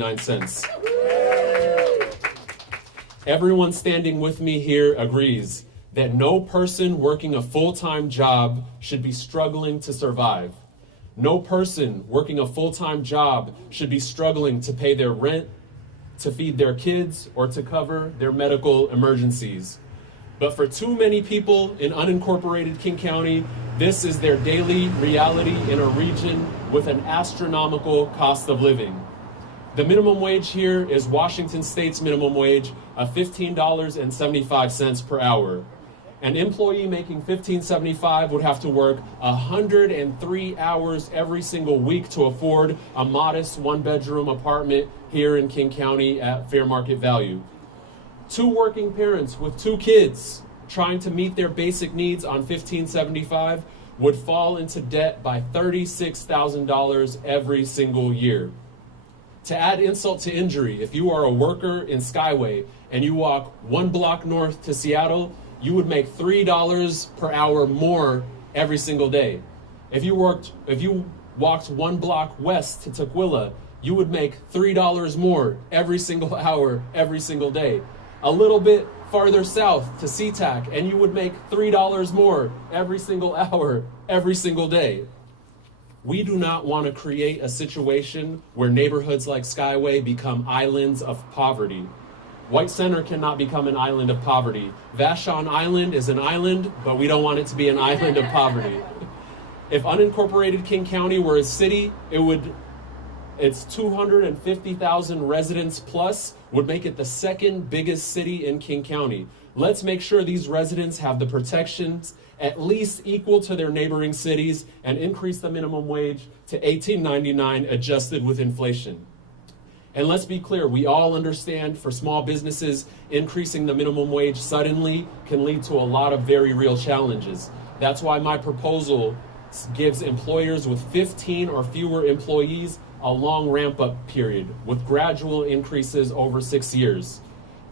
$2,299. Everyone standing with me here agrees that no person working a full-time job should be struggling to survive. No person working a full-time job should be struggling to pay their rent, to feed their kids, or to cover their medical emergencies. But for too many people in unincorporated King County, this is their daily reality in a region with an astronomical cost of living. The minimum wage here is Washington State's minimum wage of $15.75 per hour. An employee making $15.75 would have to work 103 hours every single week to afford a modest one-bedroom apartment here in King County at fair market value. Two working parents with two kids trying to meet their basic needs on $15.75 would fall into debt by $36,000 every single year. To add insult to injury, if you are a worker in Skyway and you walk one block north to Seattle, you would make $3 per hour more every single day. If you walked one block west to Tukwila, you would make $3 more every single hour, every single day. A little bit farther south to SeaTac, and you would make $3 more every single hour, every single day. We do not want to create a situation where neighborhoods like Skyway become islands of poverty. White Center cannot become an island of poverty. Vashon Island is an island, but we don't want it to be an island of poverty. If unincorporated King County were a city, its 250,000 residents plus would make it the second biggest city in King County. Let's make sure these residents have the protections at least equal to their neighboring cities and increase the minimum wage to $18.99 adjusted with inflation. And let's be clear, we all understand for small businesses, increasing the minimum wage suddenly can lead to a lot of very real challenges. That's why my proposal gives employers with 15 or fewer employees a long ramp-up period with gradual increases over 6 years.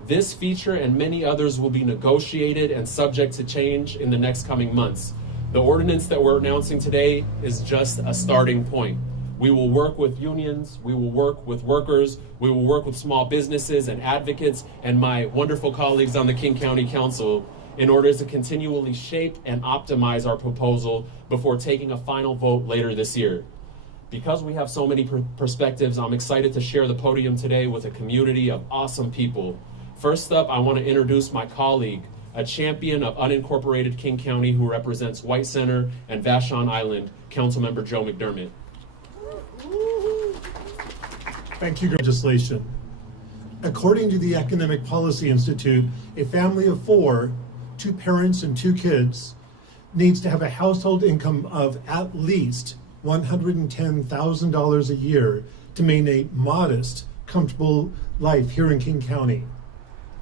This feature and many others will be negotiated and subject to change in the next coming months. The ordinance that we're announcing today is just a starting point. We will work with unions, we will work with workers, we will work with small businesses and advocates and my wonderful colleagues on the King County Council in order to continually shape and optimize our proposal before taking a final vote later this year. Because we have so many perspectives, I'm excited to share the podium today with a community of awesome people. First up, I want to introduce my colleague, a champion of unincorporated King County who represents White Center and Vashon Island, Councilmember Joe McDermott. Thank you, legislation. According to the Economic Policy Institute, a family of 4, 2 parents and 2 kids, needs to have a household income of at least $110,000 a year to maintain a modest, comfortable life here in King County.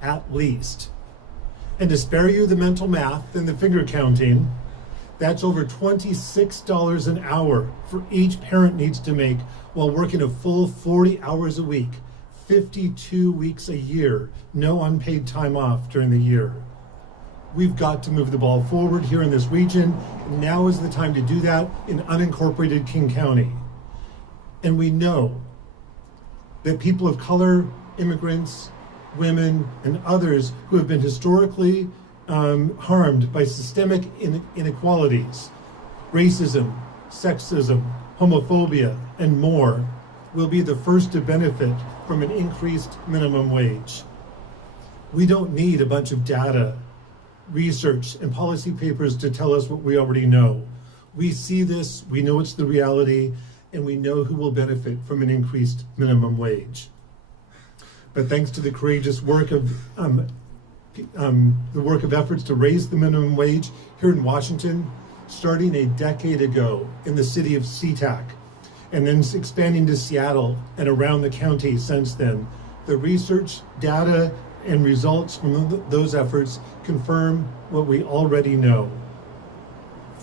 At least. And to spare you the mental math and the finger counting, that's over $26 an hour for each parent needs to make while working a full 40 hours a week, 52 weeks a year, no unpaid time off during the year. We've got to move the ball forward here in this region. Now is the time to do that in unincorporated King County. And we know that people of color, immigrants, women, and others who have been historically harmed by systemic inequalities, racism, sexism, homophobia, and more, will be the first to benefit from an increased minimum wage. We don't need a bunch of data, research, and policy papers to tell us what we already know. We see this, we know it's the reality, and we know who will benefit from an increased minimum wage. But thanks to the courageous work of efforts to raise the minimum wage here in Washington, starting a decade ago in the city of SeaTac, and then expanding to Seattle and around the county since then, the research, data, and results from those efforts confirm what we already know.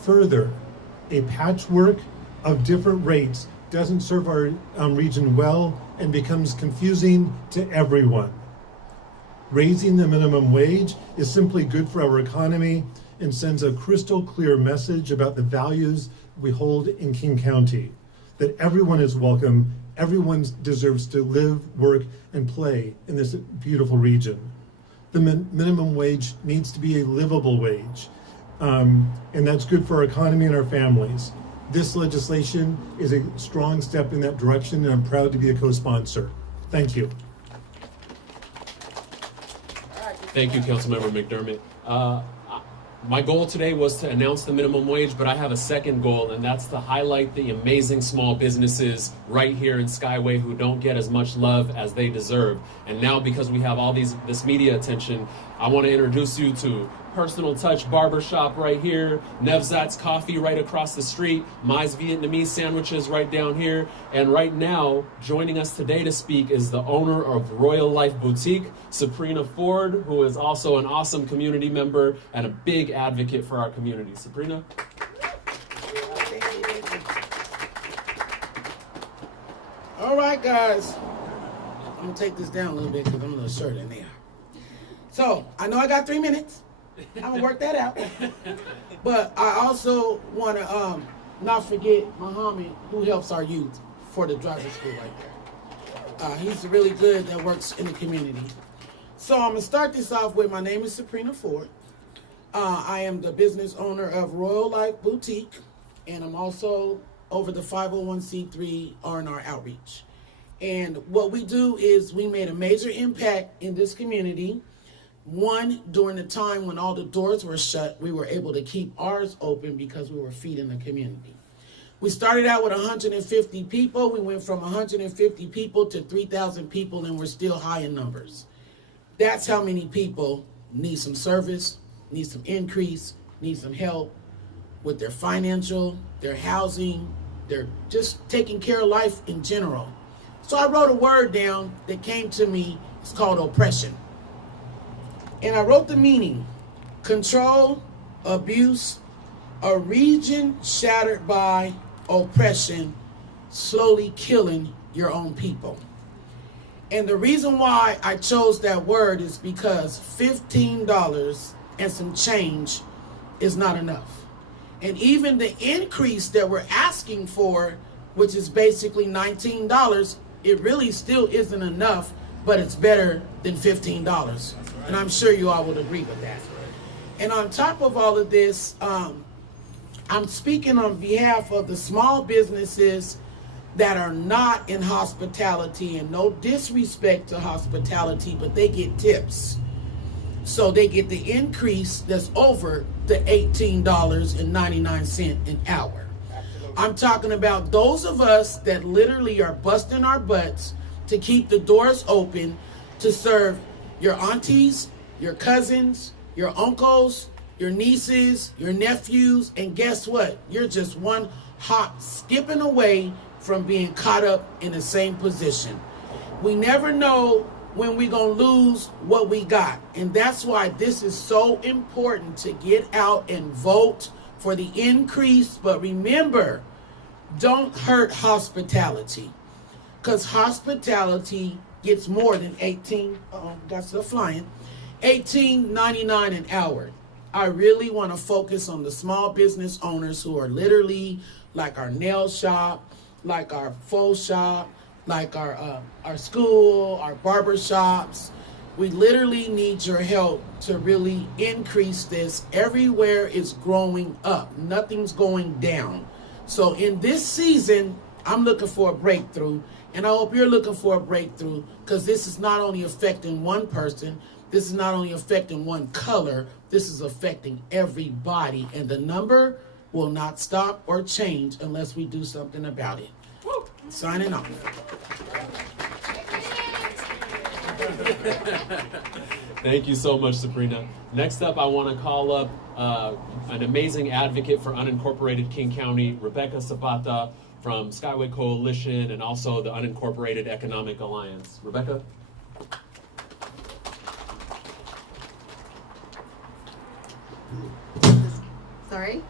Further, a patchwork of different rates doesn't serve our region well and becomes confusing to everyone. Raising the minimum wage is simply good for our economy and sends a crystal clear message about the values we hold in King County, that everyone is welcome Everyone deserves to live, work, and play in this beautiful region. The minimum wage needs to be a livable wage, and that's good for our economy and our families. This legislation is a strong step in that direction, and I'm proud to be a co-sponsor. Thank you. Thank you, Councilmember McDermott. My goal today was to announce the minimum wage, but I have a second goal, and that's to highlight the amazing small businesses right here in Skyway who don't get as much love as they deserve. And now, because we have all this media attention, I want to introduce you to Personal Touch Barbershop right here, Nevzat's Coffee right across the street, Mai's Vietnamese Sandwiches right down here. And right now, joining us today to speak is the owner of Royal Life Boutique, Sabrina Ford, who is also an awesome community member and a big advocate for our community. Sabrina? All right, guys. I'm going to take this down a little bit because I'm a little short in there. So, I know I got 3 minutes. I'm going to work that out. But I also want to not forget Muhammad, who helps our youth for the driving school right there. He's really good that works in the community. So I'm going to start this off with, my name is Sabrina Ford. I am the business owner of Royal Life Boutique, and I'm also over the 501c3 R&R Outreach. And what we do is we made a major impact in this community. One, during the time when all the doors were shut, we were able to keep ours open because we were feeding the community. We started out with 150 people. We went from 150 people to 3,000 people, and we're still high in numbers. That's how many people need some service, need some increase, need some help with their financial, their housing, their just taking care of life in general. So I wrote a word down that came to me. It's called oppression. And I wrote the meaning: control, abuse, a region shattered by oppression, slowly killing your own people. And the reason why I chose that word is because $15 and some change is not enough. And even the increase that we're asking for, which is basically $19, it really still isn't enough, but it's better than $15. And I'm sure you all would agree with that. And on top of all of this, I'm speaking on behalf of the small businesses that are not in hospitality, and no disrespect to hospitality, but they get tips. So they get the increase that's over the $18.99 an hour. I'm talking about those of us that literally are busting our butts to keep the doors open to serve your aunties, your cousins, your uncles, your nieces, your nephews, and guess what? You're just one hop skipping away from being caught up in the same position. We never know when we're going to lose what we got. And that's why this is so important to get out and vote for the increase. But remember, don't hurt hospitality, because hospitality gets more than $18.99 an hour. I really want to focus on the small business owners who are literally like our nail shop, like our faux shop, like our school, our barber shops. We literally need your help to really increase this. Everywhere is growing up. Nothing's going down. So in this season, I'm looking for a breakthrough, and I hope you're looking for a breakthrough, because this is not only affecting one person, this is not only affecting one color, this is affecting everybody, and the number will not stop or change unless we do something about it. Woo. Signing off. Thank you so much, Sabrina. Next up, I want to call up an amazing advocate for unincorporated King County, Rebecca Zapata from Skyway Coalition and also the Unincorporated Economic Alliance. Rebecca? Sorry.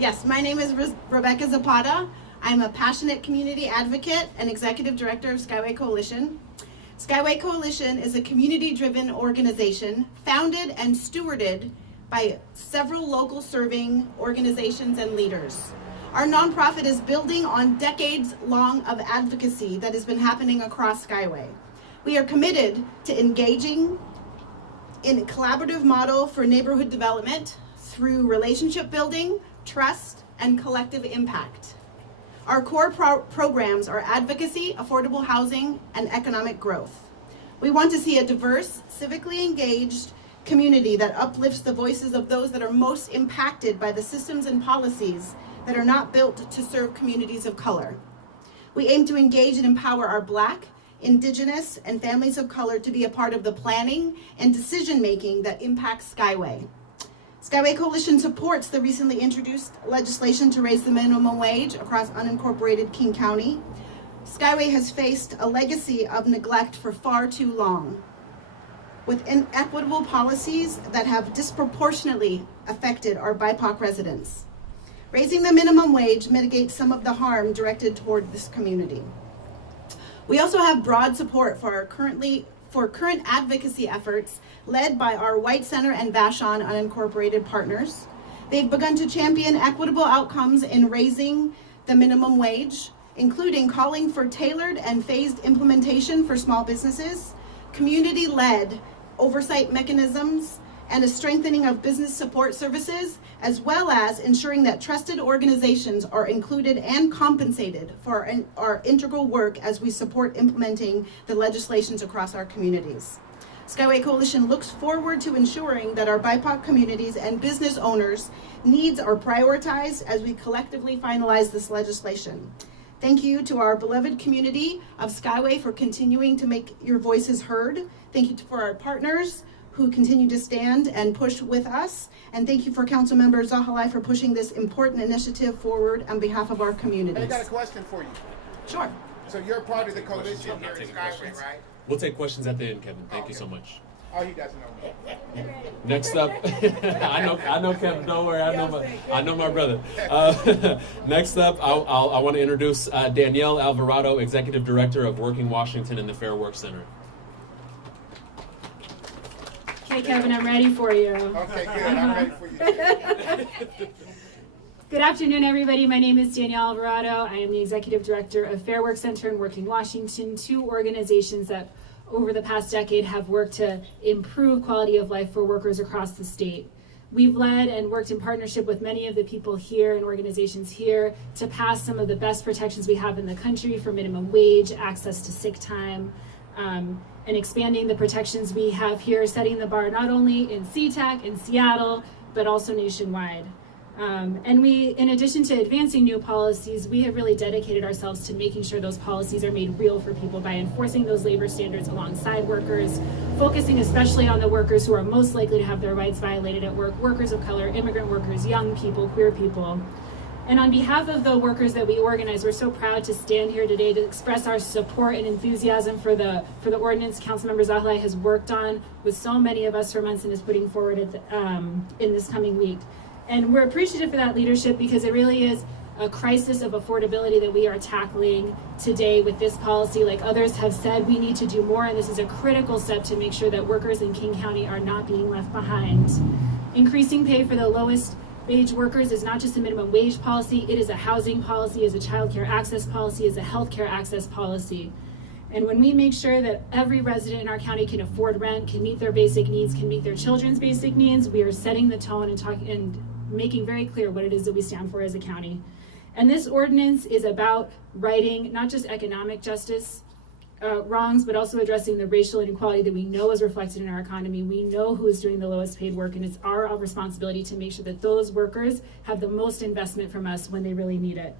Yes, my name is Rebecca Zapata. I'm a passionate community advocate and executive director of Skyway Coalition. Skyway Coalition is a community-driven organization founded and stewarded by several local serving organizations and leaders. Our nonprofit is building on decades long of advocacy that has been happening across Skyway. We are committed to engaging in a collaborative model for neighborhood development through relationship building, trust, and collective impact. Our core programs are advocacy, affordable housing, and economic growth. We want to see a diverse, civically engaged community that uplifts the voices of those that are most impacted by the systems and policies that are not built to serve communities of color. We aim to engage and empower our Black, Indigenous, and families of color to be a part of the planning and decision-making that impacts Skyway. Skyway Coalition supports the recently introduced legislation to raise the minimum wage across unincorporated King County. Skyway has faced a legacy of neglect for far too long, with inequitable policies that have disproportionately affected our BIPOC residents. Raising the minimum wage mitigates some of the harm directed toward this community. We also have broad support for current advocacy efforts led by our White Center and Vashon unincorporated partners. They've begun to champion equitable outcomes in raising the minimum wage, including calling for tailored and phased implementation for small businesses, community-led oversight mechanisms, and a strengthening of business support services, as well as ensuring that trusted organizations are included and compensated for our integral work as we support implementing the legislations across our communities. Skyway Coalition looks forward to ensuring that our BIPOC communities and business owners' needs are prioritized as we collectively finalize this legislation. Thank you to our beloved community of Skyway for continuing to make your voices heard. Thank you for our partners who continue to stand and push with us. And thank you for Councilmember Zahalai for pushing this important initiative forward on behalf of our communities. I got a question for you. Sure. So you're part of the coalition here in Skyway, right? We'll take questions at the end, Kevin. Thank you so much. Oh, he doesn't know. Next up, I know Kevin. Don't worry, I know my brother. Next up, I want to introduce Danielle Alvarado, Executive Director of Working Washington in the Fair Work Center. Okay, Kevin, I'm ready for you. Okay, good. I'm ready for you. Good afternoon, everybody. My name is Danielle Alvarado. I am the Executive Director of Fair Work Center in Working Washington, two organizations that over the past decade have worked to improve quality of life for workers across the state. We've led and worked in partnership with many of the people here and organizations here to pass some of the best protections we have in the country for minimum wage, access to sick time, and expanding the protections we have here, setting the bar not only in SeaTac, in Seattle, but also nationwide. And we, in addition to advancing new policies, we have really dedicated ourselves to making sure those policies are made real for people by enforcing those labor standards alongside workers, focusing especially on the workers who are most likely to have their rights violated at work, workers of color, immigrant workers, young people, queer people. And on behalf of the workers that we organize, we're so proud to stand here today to express our support and enthusiasm for the ordinance Councilmember Zahalai has worked on with so many of us for months and is putting forward in this coming week. And we're appreciative for that leadership because it really is a crisis of affordability that we are tackling today with this policy. Like others have said, we need to do more, and this is a critical step to make sure that workers in King County are not being left behind. Increasing pay for the lowest wage workers is not just a minimum wage policy, it is a housing policy, is a child care access policy, is a health care access policy. And when we make sure that every resident in our county can afford rent, can meet their basic needs, can meet their children's basic needs, we are setting the tone and making very clear what it is that we stand for as a county. And this ordinance is about righting not just economic justice wrongs, but also addressing the racial inequality that we know is reflected in our economy. We know who is doing the lowest paid work, and it's our responsibility to make sure that those workers have the most investment from us when they really need it.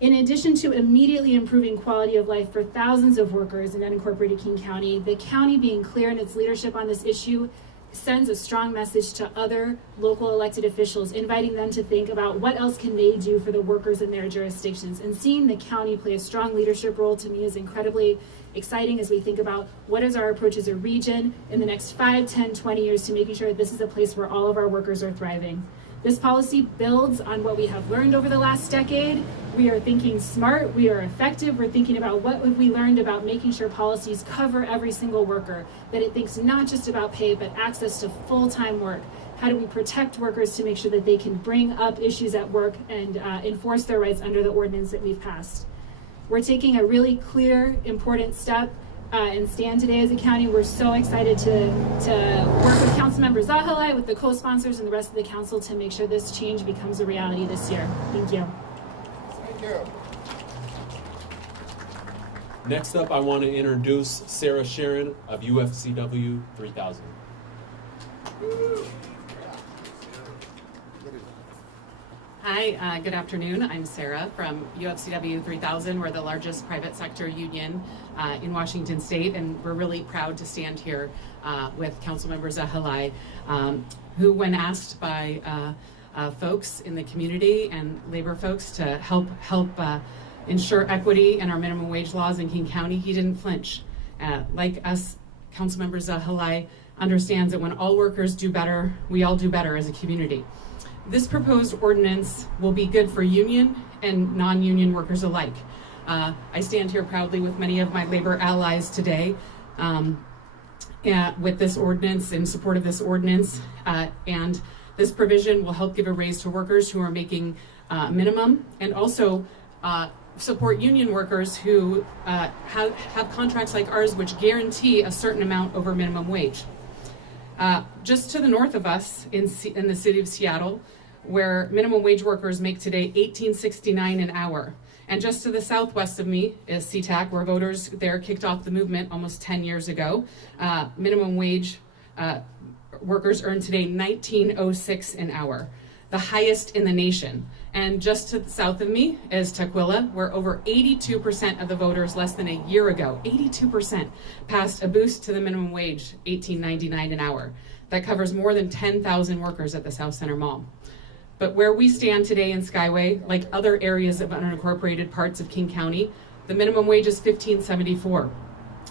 In addition to immediately improving quality of life for thousands of workers in unincorporated King County, the county being clear in its leadership on this issue sends a strong message to other local elected officials, inviting them to think about what else can they do for the workers in their jurisdictions. And seeing the county play a strong leadership role to me is incredibly exciting as we think about what is our approach as a region in the next 5, 10, 20 years to making sure that this is a place where all of our workers are thriving. This policy builds on what we have learned over the last decade. We are thinking smart, we are effective, we're thinking about what have we learned about making sure policies cover every single worker, that it thinks not just about pay, but access to full-time work, how do we protect workers to make sure that they can bring up issues at work and enforce their rights under the ordinance that we've passed. We're taking a really clear, important step and stand today as a county. We're so excited to work with Councilmember Zahalai, with the co-sponsors and the rest of the council to make sure this change becomes a reality this year. Thank you. Thank you. Next up, I want to introduce Sarah Sharon of UFCW 3000. Hi, good afternoon. I'm Sarah from UFCW 3000. We're the largest private sector union in Washington State, and we're really proud to stand here with Councilmember Zahalai, who, when asked by folks in the community and labor folks to help ensure equity in our minimum wage laws in King County, he didn't flinch. Like us, Councilmember Zahalai understands that when all workers do better, we all do better as a community. This proposed ordinance will be good for union and non-union workers alike. I stand here proudly with many of my labor allies today with this ordinance, in support of this ordinance, and this provision will help give a raise to workers who are making minimum, and also support union workers who have contracts like ours which guarantee a certain amount over minimum wage. Just to the north of us in the city of Seattle, where minimum wage workers make today $18.69 an hour. And just to the southwest of me is SeaTac, where voters there kicked off the movement almost 10 years ago. Minimum wage workers earn today $19.06 an hour, the highest in the nation. And just to the south of me is Tukwila, where over 82% of the voters less than a year ago, 82%, passed a boost to the minimum wage, $18.99 an hour. That covers more than 10,000 workers at the South Center Mall. But where we stand today in Skyway, like other areas of unincorporated parts of King County, the minimum wage is $15.74,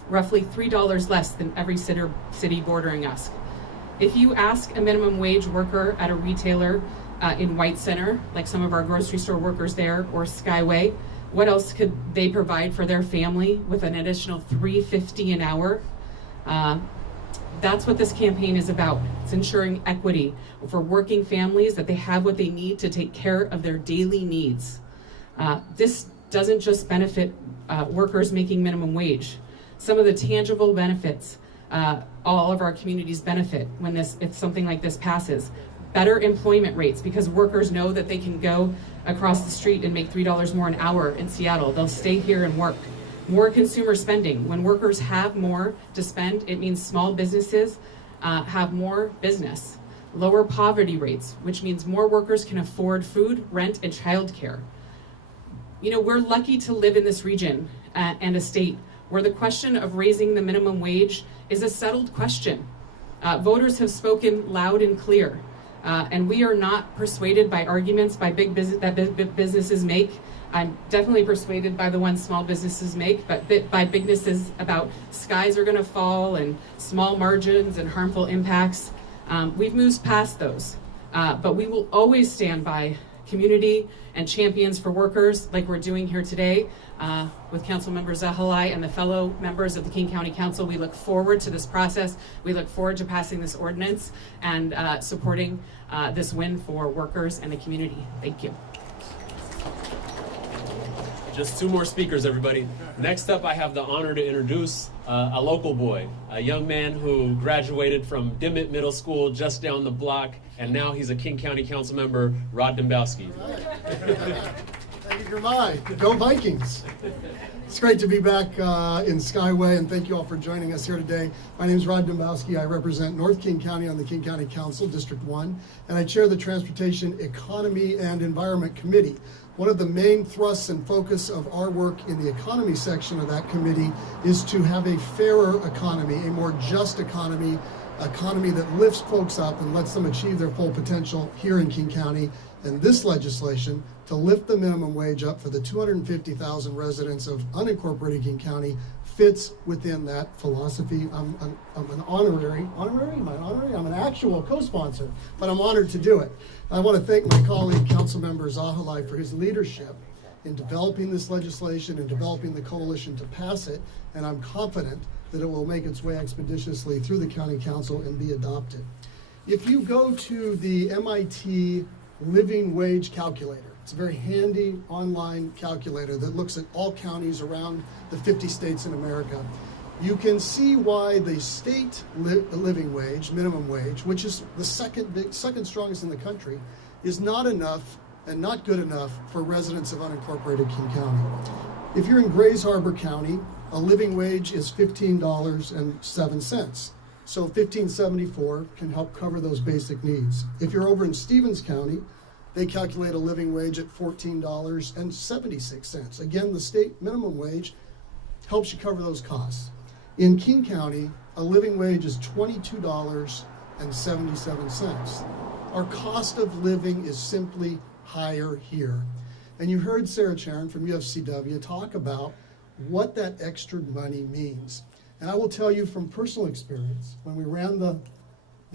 roughly $3 less than every city bordering us. If you ask a minimum wage worker at a retailer in White Center, like some of our grocery store workers there, or Skyway, what else could they provide for their family with an additional $3.50 an hour? That's what this campaign is about. It's ensuring equity for working families, that they have what they need to take care of their daily needs. This doesn't just benefit workers making minimum wage. Some of the tangible benefits all of our communities benefit if something like this passes. Better employment rates, because workers know that they can go across the street and make $3 more an hour in Seattle. They'll stay here and work. More consumer spending. When workers have more to spend, it means small businesses have more business. Lower poverty rates, which means more workers can afford food, rent, and childcare. You know, we're lucky to live in this region and a state where the question of raising the minimum wage is a settled question. Voters have spoken loud and clear, and we are not persuaded by arguments that big businesses make. I'm definitely persuaded by the ones small businesses make, but by businesses about skies are going to fall and small margins and harmful impacts. We've moved past those, but we will always stand by community and champions for workers, like we're doing here today with Councilmember Zahalai and the fellow members of the King County Council. We look forward to this process. We look forward to passing this ordinance and supporting this win for workers and the community. Thank you. Just two more speakers, everybody. Next up, I have the honor to introduce a local boy, a young man who graduated from Dimmitt Middle School just down the block, and now he's a King County Council member, Rod Dembowski. Thank you, Jeremiah. Go Vikings. It's great to be back in Skyway, and thank you all for joining us here today. My name is Rod Dembowski. I represent North King County on the King County Council, District 1, and I chair the Transportation, Economy, and Environment Committee. One of the main thrusts and focus of our work in the economy section of that committee is to have a fairer economy, a more just economy that lifts folks up and lets them achieve their full potential here in King County. And this legislation to lift the minimum wage up for the 250,000 residents of unincorporated King County fits within that philosophy. I'm an honorary? Am I honorary? I'm an actual co-sponsor, but I'm honored to do it. I want to thank my colleague, Councilmember Zahalai, for his leadership in developing this legislation and developing the coalition to pass it, and I'm confident that it will make its way expeditiously through the County Council and be adopted. If you go to the MIT Living Wage Calculator, it's a very handy online calculator that looks at all counties around the 50 states in America. You can see why the state living wage, minimum wage, which is the second strongest in the country, is not enough and not good enough for residents of unincorporated King County. If you're in Grays Harbor County, a living wage is $15.07. So $15.74 can help cover those basic needs. If you're over in Stevens County, they calculate a living wage at $14.76. Again, the state minimum wage helps you cover those costs. In King County, a living wage is $22.77. Our cost of living is simply higher here. And you heard Sarah Charon from UFCW talk about what that extra money means. And I will tell you from personal experience, when we ran the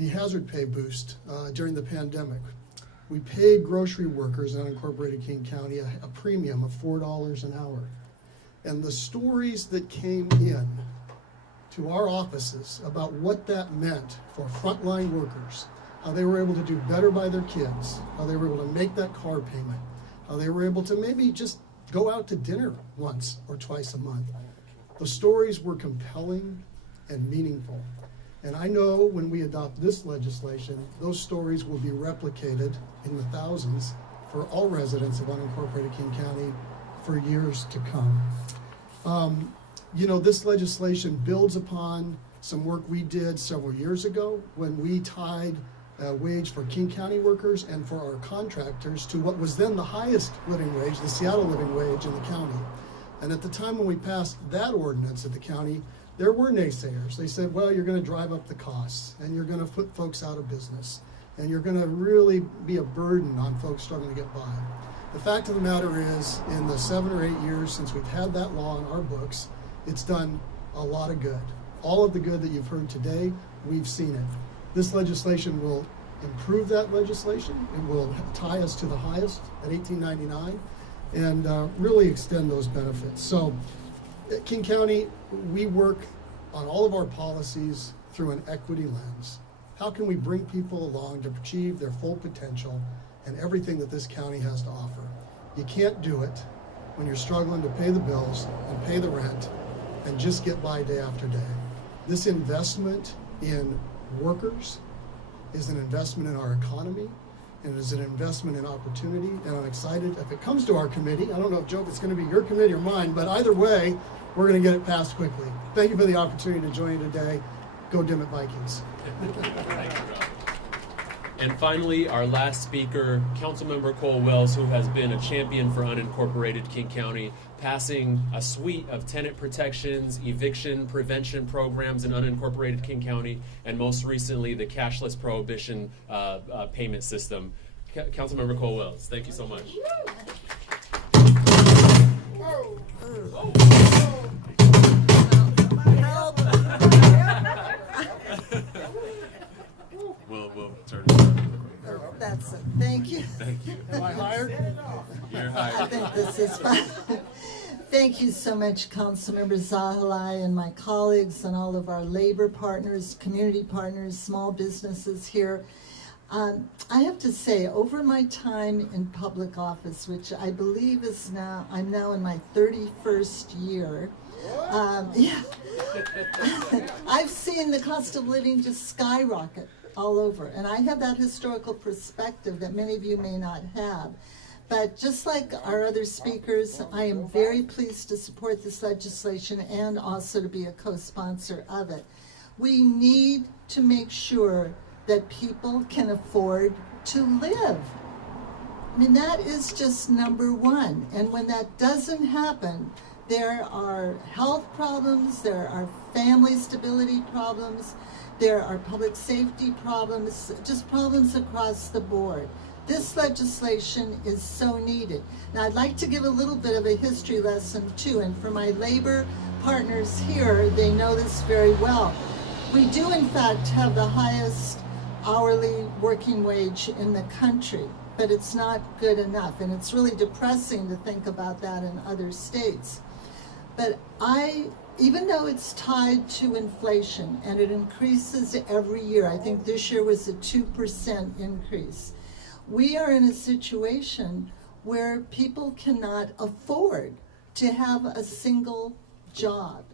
hazard pay boost during the pandemic, we paid grocery workers in unincorporated King County a premium of $4 an hour. And the stories that came in to our offices about what that meant for frontline workers, how they were able to do better by their kids, how they were able to make that car payment, how they were able to maybe just go out to dinner once or twice a month. The stories were compelling and meaningful. And I know when we adopt this legislation, those stories will be replicated in the thousands for all residents of unincorporated King County for years to come. This legislation builds upon some work we did several years ago when we tied wage for King County workers and for our contractors to what was then the highest living wage, the Seattle living wage in the county. And at the time when we passed that ordinance at the county, there were naysayers. They said, well, you're going to drive up the costs and you're going to put folks out of business and you're going to really be a burden on folks struggling to get by. The fact of the matter is, in the 7 or 8 years since we've had that law in our books, it's done a lot of good. All of the good that you've heard today, we've seen it. This legislation will improve that legislation. It will tie us to the highest at $18.99 and really extend those benefits. So at King County, we work on all of our policies through an equity lens. How can we bring people along to achieve their full potential and everything that this county has to offer? You can't do it when you're struggling to pay the bills and pay the rent and just get by day after day. This investment in workers is an investment in our economy, and it is an investment in opportunity, and I'm excited if it comes to our committee. I don't know, Joe, if it's going to be your committee or mine, but either way, we're going to get it passed quickly. Thank you for the opportunity to join you today. Go Dimmitt Vikings. Thank you, Rob. And finally, our last speaker, Councilmember Cole Wells, who has been a champion for unincorporated King County, passing a suite of tenant protections, eviction prevention programs in unincorporated King County, and most recently, the cashless prohibition payment system. Councilmember Cole Wells, thank you so much. We'll turn it over. That's it. Thank you. Thank you. Am I hired? You're I hired. think this is fun. Thank you so much, Councilmember Zahalai and my colleagues and all of our labor partners, community partners, small businesses here. I have to say, over my time in public office, which I believe is now, I'm now in my 31st year. Yeah. I've seen the cost of living just skyrocket all over. And I have that historical perspective that many of you may not have. But just like our other speakers, I am very pleased to support this legislation and also to be a co-sponsor of it. We need to make sure that people can afford to live. I mean, that is just number one. And when that doesn't happen, there are health problems, there are family stability problems, there are public safety problems, just problems across the board. This legislation is so needed. Now, I'd like to give a little bit of a history lesson too, and for my labor partners here, they know this very well. We do, in fact, have the highest hourly working wage in the country, but it's not good enough, and it's really depressing to think about that in other states. But I even though it's tied to inflation and it increases every year, I think this year was a 2% increase, we are in a situation where people cannot afford to have a single job,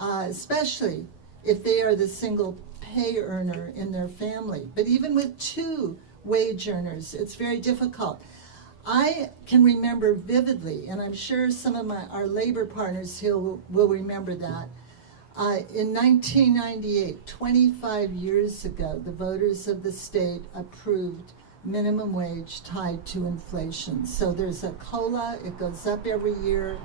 especially if they are the single pay earner in their family. But even with two wage earners, it's very difficult. I can remember vividly, and I'm sure some of our labor partners here will remember that, in 1998, 25 years ago, the voters of the state approved minimum wage tied to inflation. So there's a COLA, it goes up every year.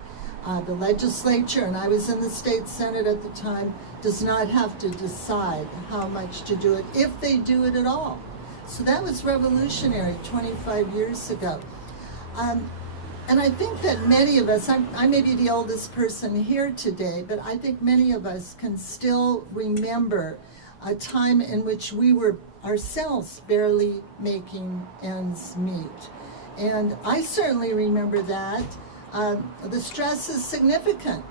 The legislature, and I was in the state senate at the time, does not have to decide how much to do it, if they do it at all. So that was revolutionary 25 years ago. And I think that many of us, I may be the oldest person here today, but I think many of us can still remember a time in which we were ourselves barely making ends meet. And I certainly remember that. The stress is significant.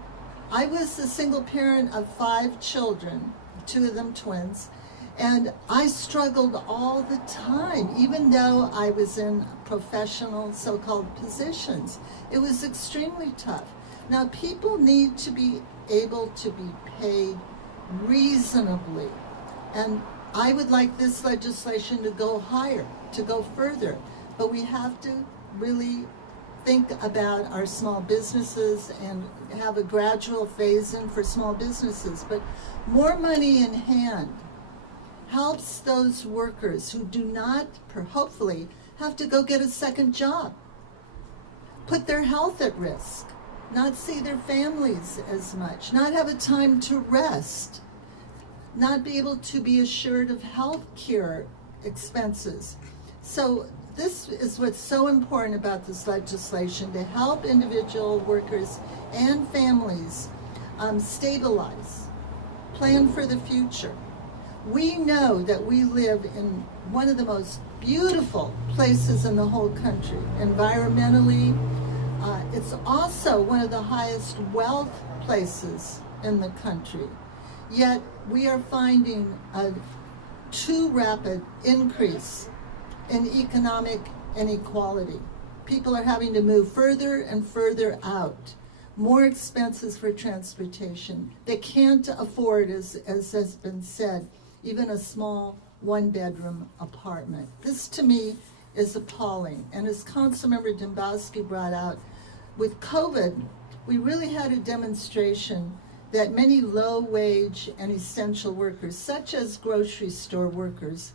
I was a single parent of 5 children, 2 of them twins, and I struggled all the time, even though I was in professional so-called positions. It was extremely tough. Now, people need to be able to be paid reasonably, and I would like this legislation to go higher, to go further, but we have to really think about our small businesses and have a gradual phase-in for small businesses. But more money in hand helps those workers who do not, hopefully, have to go get a second job, put their health at risk, not see their families as much, not have a time to rest, not be able to be assured of health care expenses. So this is what's so important about this legislation, to help individual workers and families stabilize, plan for the future. We know that we live in one of the most beautiful places in the whole country. Environmentally, it's also one of the highest wealth places in the country. Yet we are finding a too rapid increase in economic inequality. People are having to move further and further out. More expenses for transportation. They can't afford, as has been said, even a small 1-bedroom apartment. This to me is appalling. And as Councilmember Dembowski brought out, with COVID, we really had a demonstration that many low-wage and essential workers, such as grocery store workers,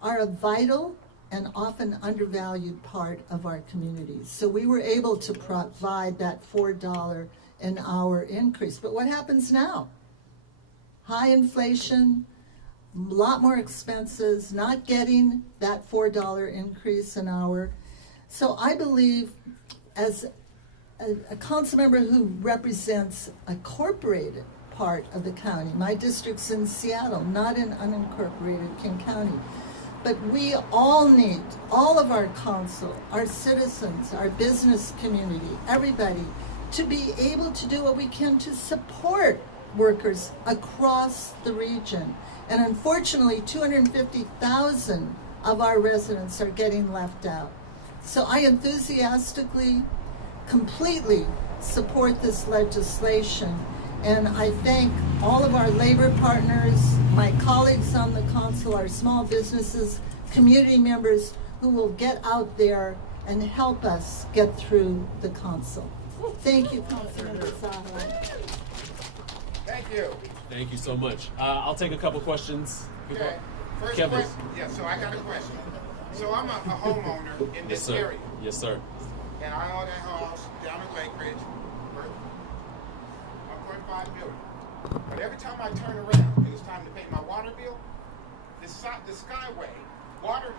are a vital and often undervalued part of our communities. So we were able to provide that $4 an hour increase. But what happens now? High inflation, a lot more expenses, not getting that $4 increase an hour. So I believe, as a council member who represents a corporated part of the county, my district's in Seattle, not in unincorporated King County, but we all need, all of our council, our citizens, our business community, everybody, to be able to do what we can to support workers across the region. And unfortunately, 250,000 of our residents are getting left out. So I enthusiastically, completely support this legislation. And I thank all of our labor partners, my colleagues on the council, our small businesses, community members who will get out there and help us get through the council. Thank you, Councilmember Zahala. Thank you. Thank you so much. I'll take a couple questions. Okay. First Kevin. question. Yeah, so I got a question. So I'm a homeowner in Yes, this sir. area, Yes, sir. and I own a house down in Lake Ridge, worth $1.5 million. But every time I turn around and it's time to pay my water bill, the Skyway, water,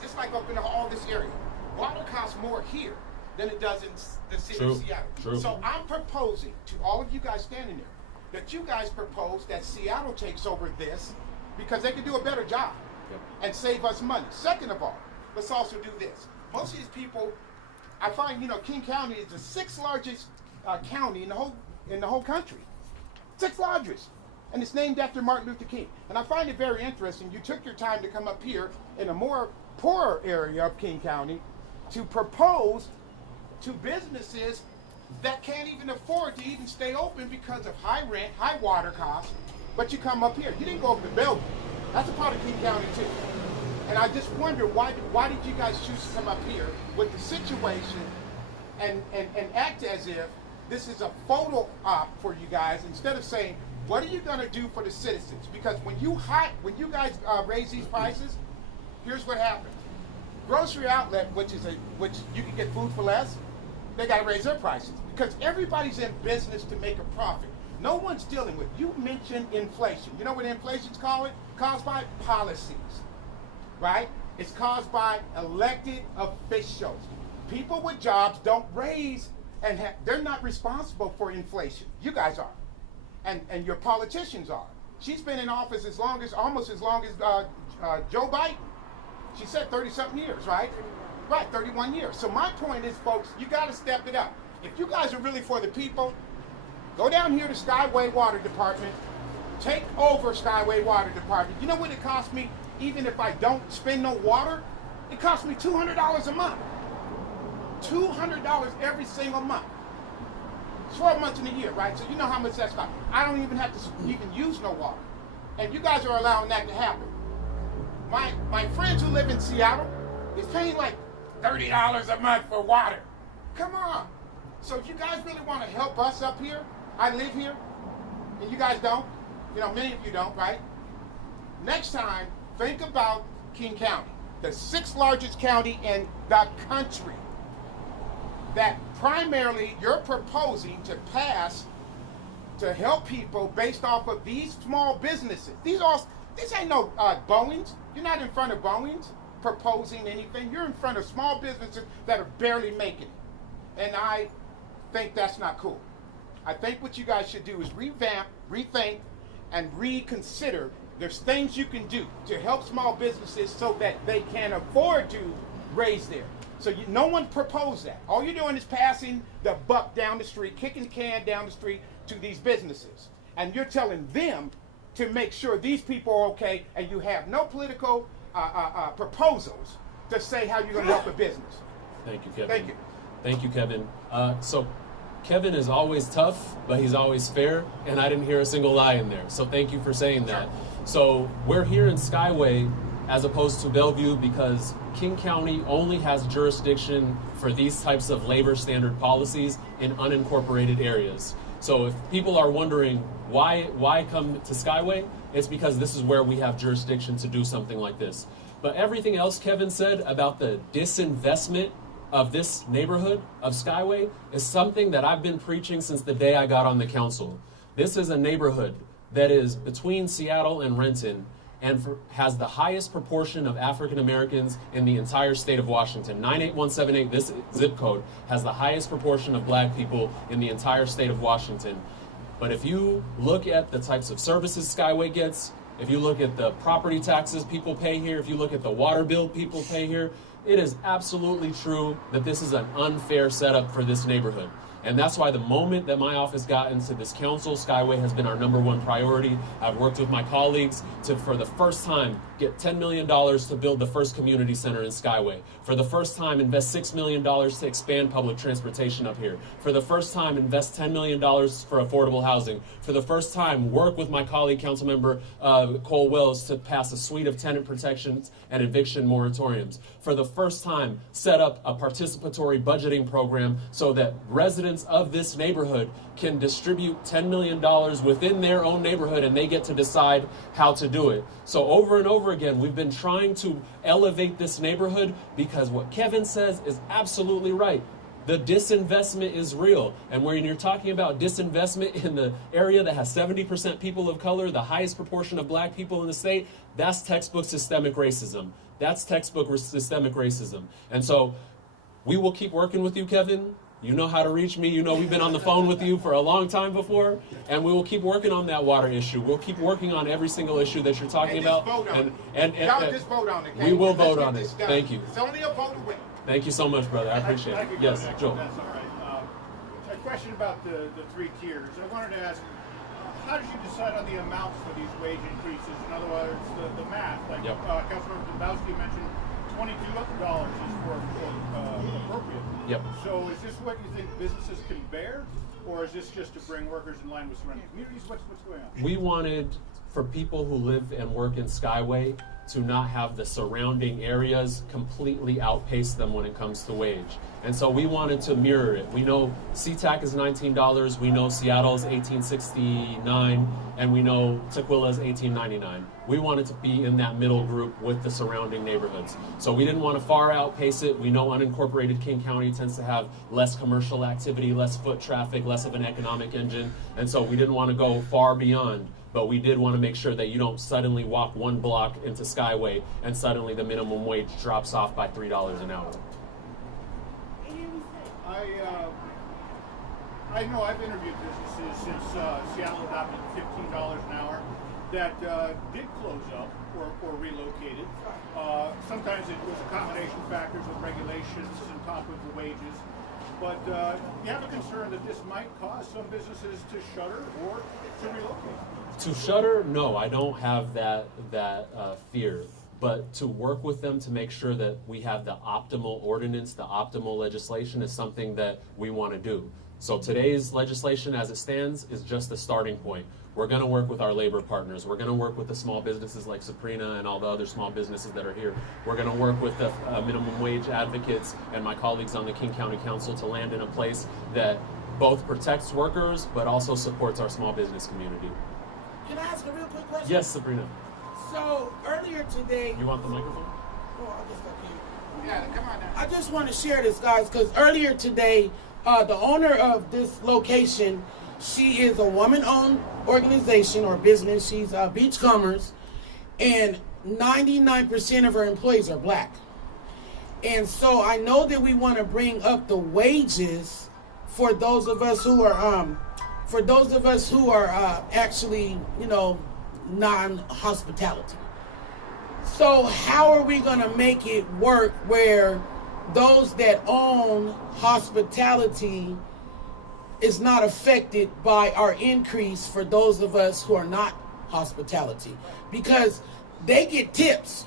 just like up in all this area, water costs more here than it does in the city True. of Seattle. True. So I'm proposing to all of you guys standing there that you guys propose that Seattle takes over this because they can do a better job and save us money. Second of all, let's also do this. Most of these people, I find, King County is the 6th largest county in the whole country. Sixth largest. And it's named after Martin Luther King. And I find it very interesting. You took your time to come up here in a more poorer area of King County to propose to businesses that can't even afford to even stay open because of high rent, high water costs. But you come up here. You didn't go over to Bellevue. That's a part of King County too. And I just wonder why did you guys choose to come up here with the situation and act as if this is a photo op for you guys instead of saying, what are you going to do for the citizens? Because when you guys raise these prices, here's what happens. Grocery outlet, which you can get food for less, they got to raise their prices because everybody's in business to make a profit. No one's dealing with. You mentioned inflation. You know what inflation's caused by? Policies, right? It's caused by elected officials. People with jobs don't raise, and they're not responsible for inflation. You guys are. And your politicians are. She's been in office almost as long as Joe Biden. She said 30-something years, right? Right, 31 years. So my point is, folks, you got to step it up. If you guys are really for the people, go down here to Skyway Water Department, take over Skyway Water Department. You know what it costs me, even if I don't spend no water? It costs me $200 a month. $200 every single month. 12 months in a year, right? So you know how much that's cost. I don't even have to even use no water. And you guys are allowing that to happen. My friends who live in Seattle is paying like $30 a month for water. Come on. So if you guys really want to help us up here, I live here, and you guys don't. You know, many of you don't, right? Next time, think about King County, the 6th largest county in the country, that primarily you're proposing to pass to help people based off of these small businesses. These ain't no Boeings. You're not in front of Boeings proposing anything. You're in front of small businesses that are barely making it. And I think that's not cool. I think what you guys should do is revamp, rethink, and reconsider. There's things you can do to help small businesses so that they can afford to raise theirs. So no one proposed that. All you're doing is passing the buck down the street, kicking the can down the street to these businesses. And you're telling them to make sure these people are okay, and you have no political proposals to say how you're going to help a business. Thank you, Kevin. Thank you. Thank you, Kevin. So Kevin is always tough, but he's always fair, and I didn't hear a single lie in there. So thank you for saying that. So we're here in Skyway as opposed to Bellevue because King County only has jurisdiction for these types of labor standard policies in unincorporated areas. So if people are wondering why come to Skyway, it's because this is where we have jurisdiction to do something like this. But everything else Kevin said about the disinvestment of this neighborhood of Skyway is something that I've been preaching since the day I got on the council. This is a neighborhood that is between Seattle and Renton and has the highest proportion of African Americans in the entire state of Washington. 98178, this zip code, has the highest proportion of black people in the entire state of Washington. But if you look at the types of services Skyway gets, if you look at the property taxes people pay here, if you look at the water bill people pay here, it is absolutely true that this is an unfair setup for this neighborhood. And that's why the moment that my office got into this council, Skyway has been our #1 priority. I've worked with my colleagues to, for the first time, get $10 million to build the first community center in Skyway. For the first time, invest $6 million to expand public transportation up here. For the first time, invest $10 million for affordable housing. For the first time, work with my colleague, Councilmember Cole Wells, to pass a suite of tenant protections and eviction moratoriums. For the first time, set up a participatory budgeting program so that residents of this neighborhood can distribute $10 million within their own neighborhood and they get to decide how to do it. So over and over again, we've been trying to elevate this neighborhood because what Kevin says is absolutely right. The disinvestment is real. And when you're talking about disinvestment in the area that has 70% people of color, the highest proportion of black people in the state, that's textbook systemic racism. That's textbook systemic racism. And so we will keep working with you, Kevin. You know how to reach me. You know we've been on the phone with you for a long time before, and we will keep working on that water issue. We'll keep working on every single issue that you're talking about. And y'all just vote on it. Okay? We will vote on it. Thank you. It's only a vote away. Thank you so much, brother. I appreciate it. Yes, Joe. That's all right. A question about the 3 tiers. I wanted to ask, how did you decide on the amounts for these wage increases? In other words, the math. Like Councilmember Dembowski mentioned, $22 is for appropriate. Yep. So is this what you think businesses can bear? Or is this just to bring workers in line with surrounding communities? What's going on? We wanted for people who live and work in Skyway to not have the surrounding areas completely outpace them when it comes to wage. And so we wanted to mirror it. We know SeaTac is $19, we know Seattle is $18.69, and we know Tequila is $18.99. We wanted to be in that middle group with the surrounding neighborhoods. So we didn't want to far outpace it. We know unincorporated King County tends to have less commercial activity, less foot traffic, less of an economic engine, and so we didn't want to go far beyond. But we did want to make sure that you don't suddenly walk one block into Skyway and suddenly the minimum wage drops off by $3 an hour. I know I've interviewed businesses since Seattle adopted $15 an hour that did close up or relocated. Sometimes it was a combination of factors of regulations on top of the wages. But you have a concern that this might cause some businesses to shutter or to relocate? To shutter, no, I don't have that fear. But to work with them to make sure that we have the optimal ordinance, the optimal legislation is something that we want to do. So today's legislation as it stands is just the starting point. We're going to work with our labor partners. We're going to work with the small businesses like Sabrina and all the other small businesses that are here. We're going to work with the minimum wage advocates and my colleagues on the King County Council to land in a place that both protects workers but also supports our small business community. Can I ask a real quick question? Yes, Sabrina. So earlier today, You want the microphone? oh, I guess I can. Yeah, come on now. I just want to share this, guys, because earlier today, the owner of this location, she is a woman-owned organization or business. She's Beachcombers, and 99% of her employees are black. And so I know that we want to bring up the wages for those of us who are, actually, non-hospitality. So how are we going to make it work where those that own hospitality is not affected by our increase for those of us who are not hospitality? Because they get tips,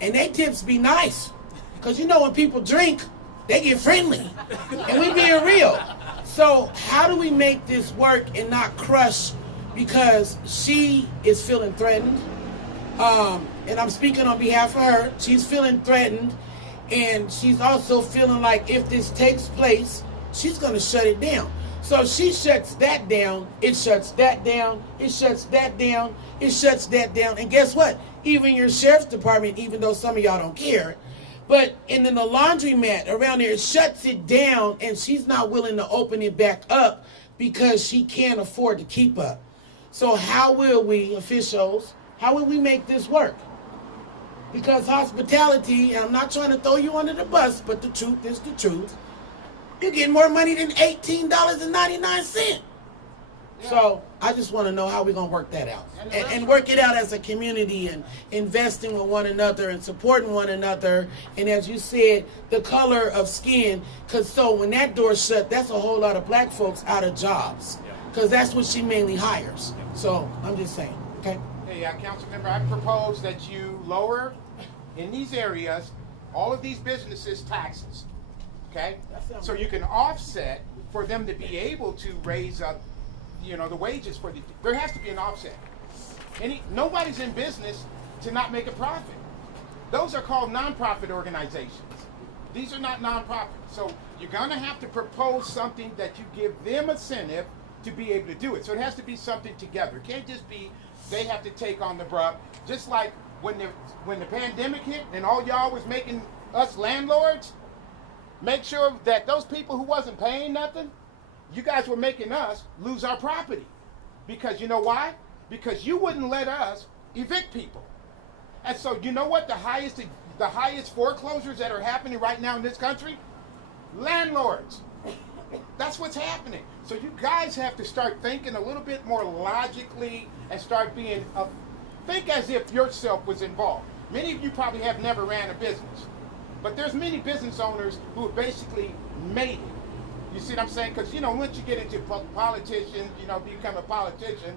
and they tips be nice. Because when people drink, they get friendly, and we being real. So how do we make this work and not crush? Because she is feeling threatened, and I'm speaking on behalf of her. She's feeling threatened, and she's also feeling like if this takes place, she's going to shut it down. So if she shuts that down, it shuts that down, it shuts that down, it shuts that down. And guess what? Even your sheriff's department, even though some of y'all don't care, but and then the laundromat around there, it shuts it down, and she's not willing to open it back up because she can't afford to keep up. So how will we, officials, how will we make this work? Because hospitality, and I'm not trying to throw you under the bus, but the truth is the truth. You get more money than $18.99. So I just want to know how we're going to work that out. And work it out as a community and investing with one another and supporting one another. And as you said, the color of skin. Because so when that door's shut, that's a whole lot of black folks out of jobs. Because that's what she mainly hires. So I'm just saying, okay? Hey, Councilmember, I propose that you lower in these areas all of these businesses' taxes. Okay? So you can offset for them to be able to raise up, the wages for there has to be an offset. Nobody's in business to not make a profit. Those are called nonprofit organizations. These are not nonprofits. So you're gonna have to propose something that you give them incentive to be able to do it. So it has to be something together. It can't just be they have to take on the brunt. Just like when the pandemic hit and all y'all was making us landlords, make sure that those people who wasn't paying nothing, you guys were making us lose our property. Because you know why? Because you wouldn't let us evict people. And so you know what the highest foreclosures that are happening right now in this country? Landlords. That's what's happening. So you guys have to start thinking a little bit more logically and start being, think as if yourself was involved. Many of you probably have never ran a business, but there's many business owners who have basically made it. You see what I'm saying? Because, once you get into politicians, become a politician,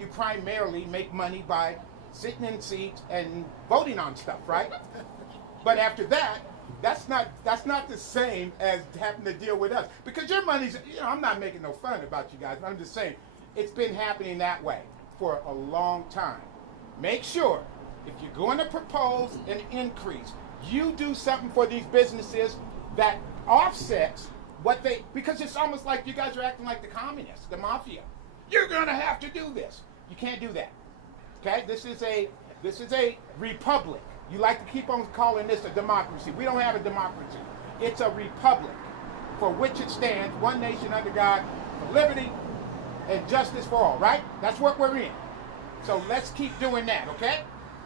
you primarily make money by sitting in seats and voting on stuff, right? But after that, that's not the same as having to deal with us. Because your money's, I'm not making no fun about you guys, but I'm just saying, it's been happening that way for a long time. Make sure, if you're going to propose an increase, you do something for these businesses that offsets what because it's almost like you guys are acting like the communists, the mafia. You're gonna have to do this. You can't do that. Okay? This is a republic. You like to keep on calling this a democracy. We don't have a democracy. It's a republic for which it stands, one nation under God, for liberty and justice for all, right? That's what we're in. So let's keep doing that, okay?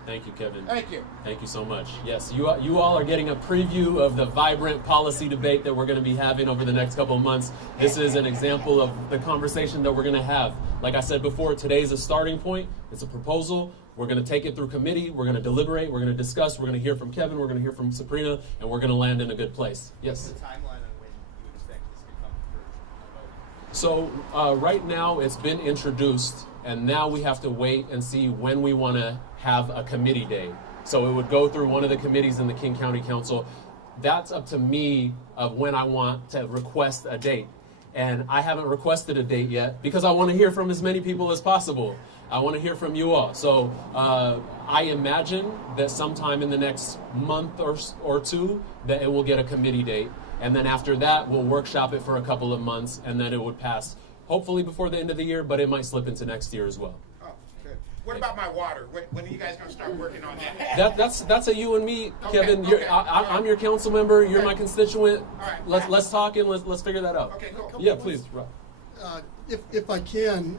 Thank you, Kevin. Thank you. Thank you so much. Yes, you all are getting a preview of the vibrant policy debate that we're going to be having over the next couple of months. This is an example of the conversation that we're going to have. Like I said before, today's a starting point. It's a proposal. We're going to take it through committee. We're going to deliberate. We're going to discuss. We're going to hear from Kevin. We're going to hear from Sabrina, and we're going to land in a good place. Yes? The timeline on when you expect this to come for a vote? So right now it's been introduced, and now we have to wait and see when we want to have a committee day. So it would go through one of the committees in the King County Council. That's up to me of when I want to request a date. And I haven't requested a date yet because I want to hear from as many people as possible. I want to hear from you all. So I imagine that sometime in the next month or two that it will get a committee date. And then after that, we'll workshop it for a couple of months, and then it would pass hopefully before the end of the year, but it might slip into next year as well. Oh, good. What about my water? When are you guys going to start working on that? That's a you and me, Kevin. Okay, I'm your council member. You're my constituent. All right. Let's talk and let's figure that out. Okay, cool. Yeah, please. Rob. If I can,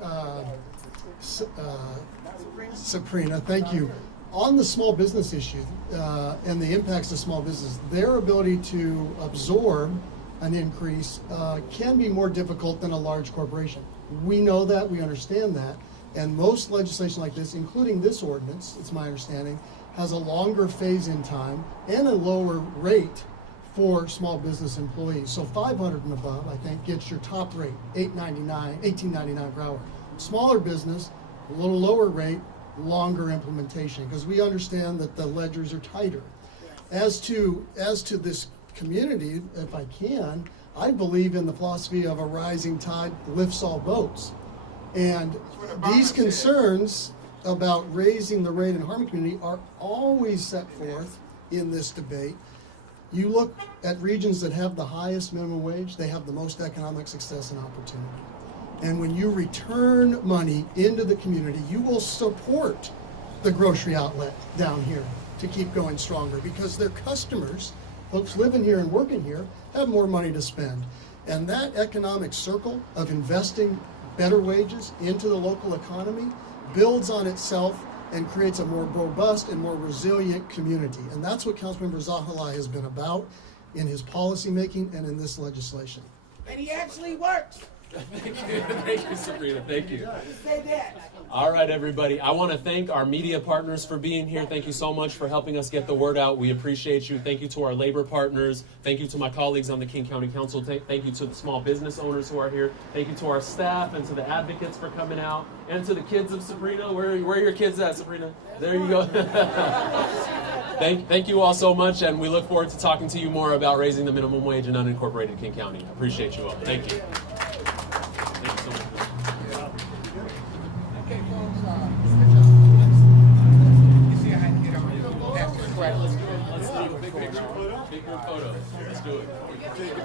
Sabrina, thank you. On the small business issue and the impacts of small business, their ability to absorb an increase can be more difficult than a large corporation. We know that, we understand that, and most legislation like this, including this ordinance, it's my understanding, has a longer phase-in time and a lower rate for small business employees. So 500 and above, I think, gets your top rate, $18.99 per hour. Smaller business, a little lower rate, longer implementation, because we understand that the ledgers are tighter. As to this community, if I can, I believe in the philosophy of a rising tide lifts all boats. And these concerns about raising the rate in Harmon community are always set forth in this debate. You look at regions that have the highest minimum wage, they have the most economic success and opportunity. And when you return money into the community, you will support the grocery outlet down here to keep going stronger, because their customers, folks living here and working here, have more money to spend. And that economic circle of investing better wages into the local economy builds on itself and creates a more robust and more resilient community. And that's what Councilmember Zahalai has been about in his policymaking and in this legislation. And he actually works. Thank you, Sabrina. Thank you. Say that. All right, everybody. I want to thank our media partners for being here. Thank you so much for helping us get the word out. We appreciate you. Thank you to our labor partners. Thank you to my colleagues on the King County Council. Thank you to the small business owners who are here. Thank you to our staff and to the advocates for coming out. And to the kids of Sabrina. Where are your kids at, Sabrina? There you go. Thank you all so much, and we look forward to talking to you more about raising the minimum wage in unincorporated King County. I appreciate you all. Thank you. Thank you so much. Okay, folks, you see I had to get on ask a question. Let's do a big picture. Big group photo. Let's do it. Yeah, let's do it.